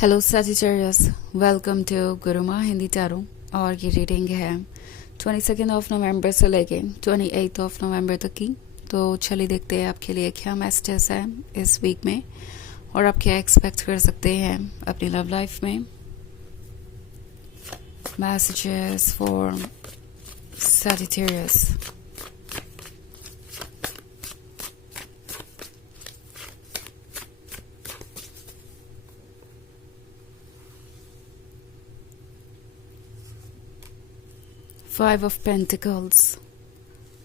Hello Sagittarius, welcome to Guruma Hindi tarot. और ये reading है 22 ऑफ नवंबर से लेके 28 ऑफ नवंबर तक की। तो चलिए देखते हैं आपके लिए क्या मैसेजेस है इस वीक में और आप क्या एक्सपेक्ट कर सकते हैं अपनी लव लाइफ में। Messages for Sagittarius. Five of Pentacles,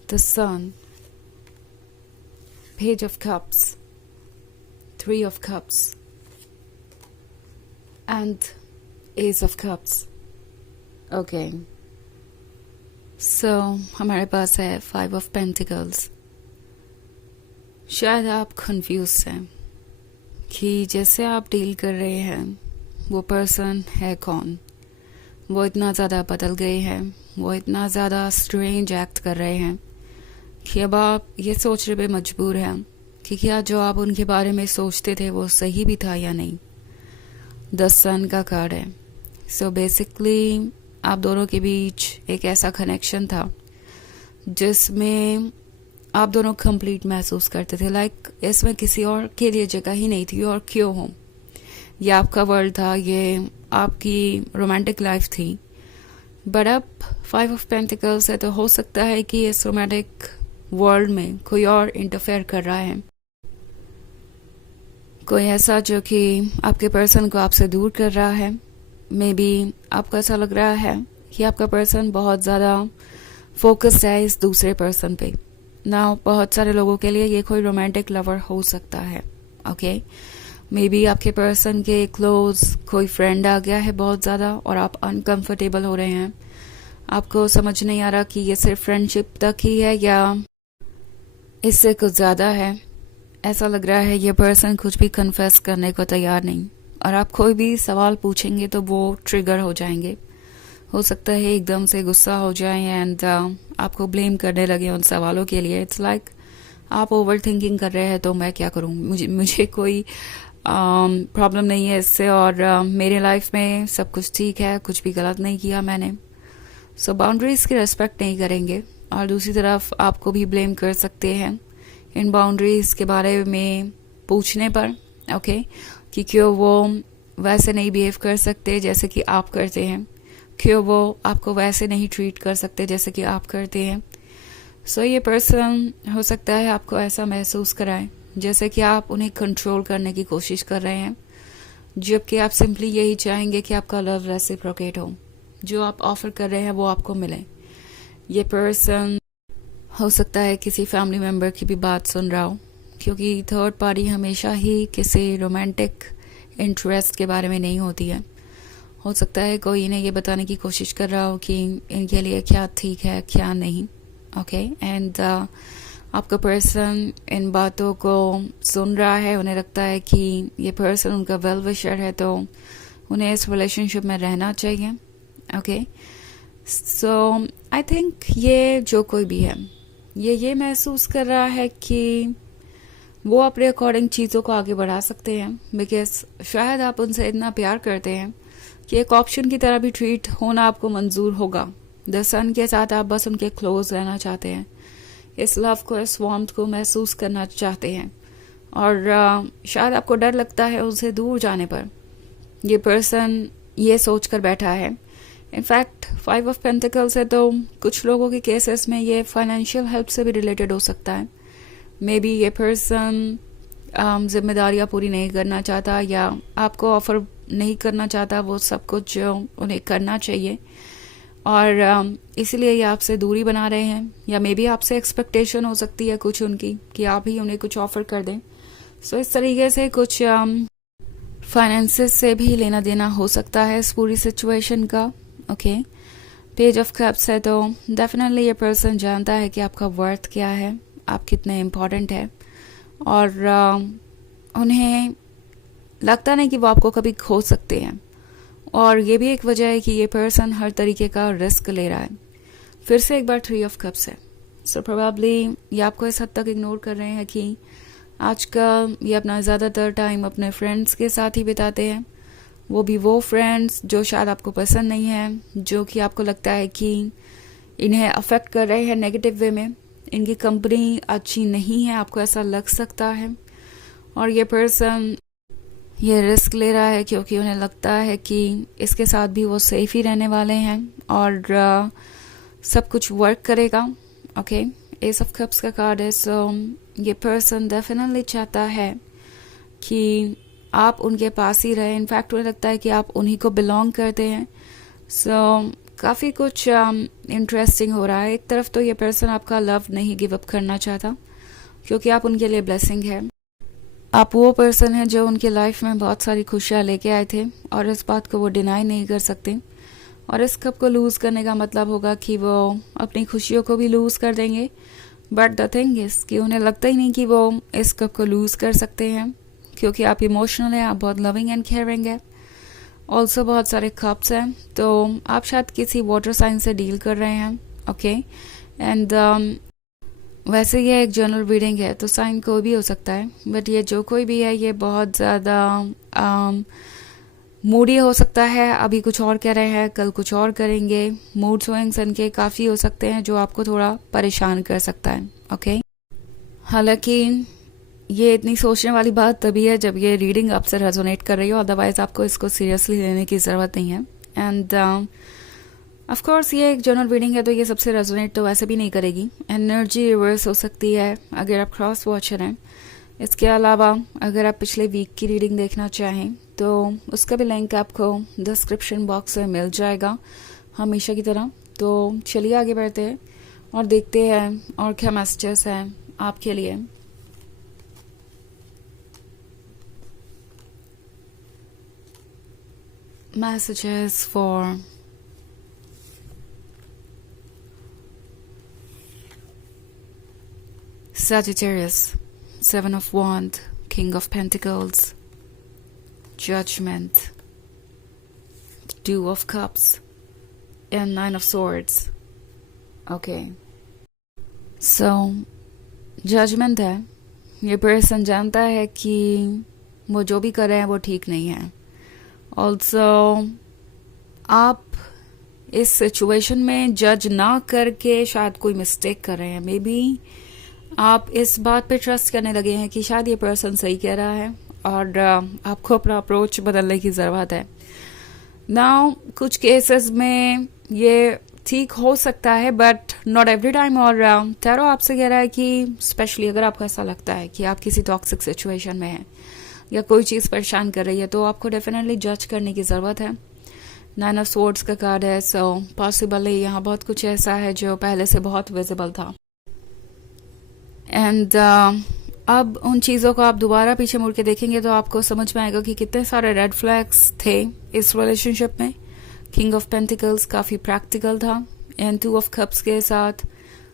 the Sun, Page of Cups, Three of Cups, and Ace of Cups. Okay. So, हमारे पास है Five of Pentacles. शायद आप कंफ्यूज हैं कि जैसे आप डील कर रहे हैं वो पर्सन है कौन। वो इतना ज़्यादा बदल गए हैं, वो इतना ज़्यादा स्ट्रेंज एक्ट कर रहे हैं कि अब आप ये सोचने पे मजबूर हैं कि क्या जो आप उनके बारे में सोचते थे वो सही भी था या नहीं। द सन का कार्ड है। सो बेसिकली आप दोनों के बीच एक ऐसा कनेक्शन था जिसमें आप दोनों कंप्लीट महसूस करते थे, लाइक इसमें किसी और के लिए जगह ही नहीं थी। और क्यों हो, ये आपका वर्ल्ड था, ये आपकी रोमांटिक लाइफ थी। बट अब 5 ऑफ पेंटिकल्स है तो हो सकता है कि इस रोमांटिक वर्ल्ड में कोई और इंटरफेयर कर रहा है, कोई ऐसा जो कि आपके पर्सन को आपसे दूर कर रहा है। मे बी आपको ऐसा लग रहा है कि आपका पर्सन बहुत ज़्यादा फोकस्ड है इस दूसरे पर्सन पे ना। बहुत सारे लोगों के लिए ये कोई रोमांटिक लवर हो सकता है। ओके, मे बी आपके पर्सन के क्लोज कोई फ्रेंड आ गया है बहुत ज़्यादा और आप अनकंफर्टेबल हो रहे हैं। आपको समझ नहीं आ रहा कि ये सिर्फ फ्रेंडशिप तक ही है या इससे कुछ ज़्यादा है। ऐसा लग रहा है ये पर्सन कुछ भी कन्फेस करने को तैयार नहीं, और आप कोई भी सवाल पूछेंगे तो वो ट्रिगर हो जाएंगे। हो सकता है एकदम से गुस्सा हो जाए एंड आपको ब्लेम करने लगे उन सवालों के लिए। इट्स लाइक आप ओवर थिंकिंग कर रहे हैं तो मैं क्या करूँ, मुझे कोई प्रॉब्लम नहीं है इससे, और मेरे लाइफ में सब कुछ ठीक है, कुछ भी गलत नहीं किया मैंने। सो बाउंड्रीज की रेस्पेक्ट नहीं करेंगे और दूसरी तरफ आपको भी ब्लेम कर सकते हैं इन बाउंड्रीज के बारे में पूछने पर। ओके, कि क्यों वो वैसे नहीं बिहेव कर सकते जैसे कि आप करते हैं, क्यों वो आपको वैसे नहीं ट्रीट कर सकते जैसे कि आप करते हैं। सो ये पर्सन हो सकता है आपको ऐसा महसूस कराए जैसे कि आप उन्हें कंट्रोल करने की कोशिश कर रहे हैं, जबकि आप सिंपली यही चाहेंगे कि आपका लव रेसिप्रोकेट हो, जो आप ऑफर कर रहे हैं वो आपको मिले। ये पर्सन हो सकता है किसी फैमिली मेम्बर की भी बात सुन रहा हो, क्योंकि थर्ड पार्टी हमेशा ही किसी रोमांटिक इंटरेस्ट के बारे में नहीं होती है। हो सकता है कोई इन्हें ये बताने की कोशिश कर रहा हो कि इनके लिए क्या ठीक है क्या नहीं। ओके, एंड आपका पर्सन इन बातों को सुन रहा है। उन्हें लगता है कि ये पर्सन उनका वेल विशर है तो उन्हें इस रिलेशनशिप में रहना चाहिए। ओके, सो आई थिंक ये जो कोई भी है ये महसूस कर रहा है कि वो अपने अकॉर्डिंग चीज़ों को आगे बढ़ा सकते हैं, बिकॉज शायद आप उनसे इतना प्यार करते हैं कि एक ऑप्शन की तरह भी ट्रीट होना आपको मंजूर होगा। द सन के साथ आप बस उनके क्लोज रहना चाहते हैं, इस लव को, इस वार्मथ को महसूस करना चाहते हैं, और शायद आपको डर लगता है उनसे दूर जाने पर। ये पर्सन ये सोच कर बैठा है। इनफैक्ट 5 ऑफ पेंटिकल्स है तो कुछ लोगों के केसेस में ये फाइनेंशियल हेल्प से भी रिलेटेड हो सकता है। मे बी ये पर्सन जिम्मेदारियां पूरी नहीं करना चाहता या आपको ऑफर नहीं करना चाहता वो सब कुछ जो उन्हें करना चाहिए, और इसीलिए ये आपसे दूरी बना रहे हैं। या मे बी आपसे एक्सपेक्टेशन हो सकती है कुछ उनकी कि आप ही उन्हें कुछ ऑफर कर दें। सो इस तरीके से कुछ फाइनेंसेस से भी लेना देना हो सकता है इस पूरी सिचुएशन का। ओके, पेज ऑफ कप्स है तो डेफिनेटली ये पर्सन जानता है कि आपका वर्थ क्या है, आप कितने इम्पोर्टेंट है, और उन्हें लगता नहीं कि वो आपको कभी खो सकते हैं। और ये भी एक वजह है कि ये पर्सन हर तरीके का रिस्क ले रहा है। फिर से एक बार 3 ऑफ कप्स है। सो प्रोबेबली ये आपको इस हद तक इग्नोर कर रहे हैं कि आजकल ये अपना ज़्यादातर टाइम अपने फ्रेंड्स के साथ ही बिताते हैं, वो भी वो फ्रेंड्स जो शायद आपको पसंद नहीं है, जो कि आपको लगता है कि इन्हें अफेक्ट कर रहे हैं नेगेटिव वे में, इनकी कंपनी अच्छी नहीं है, आपको ऐसा लग सकता है। और ये पर्सन ये रिस्क ले रहा है क्योंकि उन्हें लगता है कि इसके साथ भी वो सेफ ही रहने वाले हैं और सब कुछ वर्क करेगा। ओके, एस ऑफ कप्स का कार्ड है। सो ये पर्सन डेफिनेटली चाहता है कि आप उनके पास ही रहे। इनफैक्ट उन्हें लगता है कि आप उन्हीं को बिलोंग करते हैं। सो काफ़ी कुछ इंटरेस्टिंग हो रहा है। एक तरफ तो ये पर्सन आपका लव नहीं गिव अप करना चाहता क्योंकि आप उनके लिए ब्लेसिंग है। आप वो पर्सन है जो उनकी लाइफ में बहुत सारी खुशियाँ लेके आए थे और इस बात को वो डिनाई नहीं कर सकते। और इस कप को लूज़ करने का मतलब होगा कि वो अपनी खुशियों को भी लूज़ कर देंगे। बट द थिंग इज़ कि उन्हें लगता ही नहीं कि वो इस कप को लूज़ कर सकते हैं क्योंकि आप इमोशनल हैं, आप बहुत लविंग एंड केयरिंग है। ऑल्सो बहुत सारे कप्स हैं, तो आप शायद किसी वाटर साइन से डील कर रहे हैं। ओके, एंड वैसे ये एक जनरल रीडिंग है तो साइन कोई भी हो सकता है, बट ये जो कोई भी है ये बहुत ज़्यादा मूडी हो सकता है। अभी कुछ और कह रहे हैं, कल कुछ और करेंगे। मूड स्विंग्स इनके काफ़ी हो सकते हैं जो आपको थोड़ा परेशान कर सकता है। ओके, हालांकि ये इतनी सोचने वाली बात तभी है जब ये रीडिंग आपसे रेजोनेट कर रही हो, अदरवाइज आपको इसको सीरियसली लेने की ज़रूरत नहीं है। एंड ऑफ कोर्स ये एक जनरल रीडिंग है तो ये सबसे रेजोनेट तो वैसे भी नहीं करेगी। एनर्जी रिवर्स हो सकती है अगर आप क्रॉस वॉचर हैं। इसके अलावा अगर आप पिछले वीक की रीडिंग देखना चाहें तो उसका भी लिंक आपको डिस्क्रिप्शन बॉक्स में मिल जाएगा हमेशा की तरह। तो चलिए आगे बढ़ते हैं और देखते हैं और क्या मैसेजेस हैं आपके लिए। Messages for Sagittarius, Seven of Wands, King of Pentacles, Judgment, Two of Cups, and Nine of Swords. Okay. So, Judgment है। ये पर्सन जानता है कि वो जो भी कर रहे हैं वो ठीक नहीं है। ऑल्सो आप इस सिचुएशन में जज ना करके शायद कोई मिस्टेक कर रहे हैं। मे बी आप इस बात पे ट्रस्ट करने लगे हैं कि शायद ये पर्सन सही कह रहा है और आपको अपना अप्रोच बदलने की ज़रूरत है। नाउ कुछ केसेस में ये ठीक हो सकता है बट नॉट एवरी टाइम। और टैरो आपसे कह रहा है कि स्पेशली अगर आपको ऐसा लगता है कि आप किसी टॉक्सिक सिचुएशन में हैं या कोई चीज़ परेशान कर रही है तो आपको डेफिनेटली जज करने की ज़रूरत है। नाइन ऑफ स्वॉर्ड्स का कार्ड है। सो पॉसिबली यहाँ बहुत कुछ ऐसा है जो पहले से बहुत विजिबल था एंड अब उन चीज़ों को आप दोबारा पीछे मुड़ के देखेंगे तो आपको समझ में आएगा कि कितने सारे रेड फ्लैग्स थे इस रिलेशनशिप में। किंग ऑफ पेंटिकल्स काफ़ी प्रैक्टिकल था एंड टू ऑफ कप्स के साथ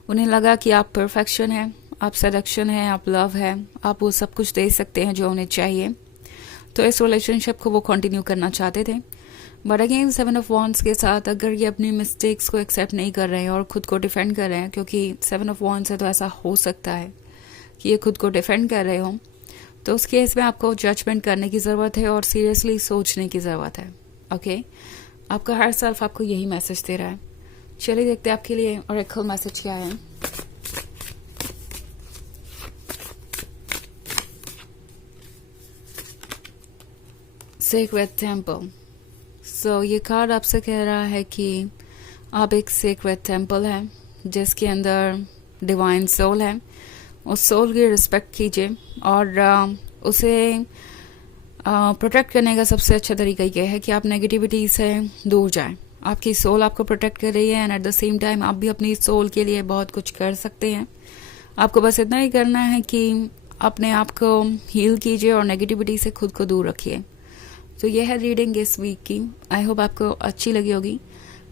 उन्हें लगा कि आप परफेक्शन हैं, आप सेडक्शन है, आप लव है, आप वो सब कुछ दे सकते हैं जो उन्हें चाहिए। तो इस रिलेशनशिप को वो कंटिन्यू करना चाहते थे। But again seven of wands के साथ अगर ये अपनी मिस्टेक्स को एक्सेप्ट नहीं कर रहे हैं और खुद को डिफेंड कर रहे हैं, क्योंकि सेवन ऑफ वॉन्ड्स है तो ऐसा हो सकता है कि ये खुद को डिफेंड कर रहे हो, तो उस केस में आपको जजमेंट करने की ज़रूरत है और सीरियसली सोचने की ज़रूरत है। ओके, आपका हर सेल्फ आपको यही मैसेज दे रहा है। चलिए देखते हैं आपके लिए ऑरेकल मैसेज क्या है। Secret temple. सो ये कार्ड आपसे कह रहा है कि आप एक सेक्रेट टेम्पल हैं जिसके अंदर डिवाइन सोल है। उस सोल की रिस्पेक्ट कीजिए और उसे प्रोटेक्ट करने का सबसे अच्छा तरीका ये है कि आप नेगेटिविटी से दूर जाएं। आपकी सोल आपको प्रोटेक्ट कर रही है and at the same time आप भी अपनी सोल के लिए बहुत कुछ कर सकते हैं। आपको बस इतना ही करना है कि अपने आप को हील कीजिए और नेगेटिविटी से खुद को दूर रखिए। तो यह है रीडिंग इस वीक की। आई होप आपको अच्छी लगी होगी।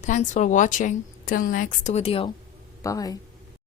Thanks for watching. Till next video, bye.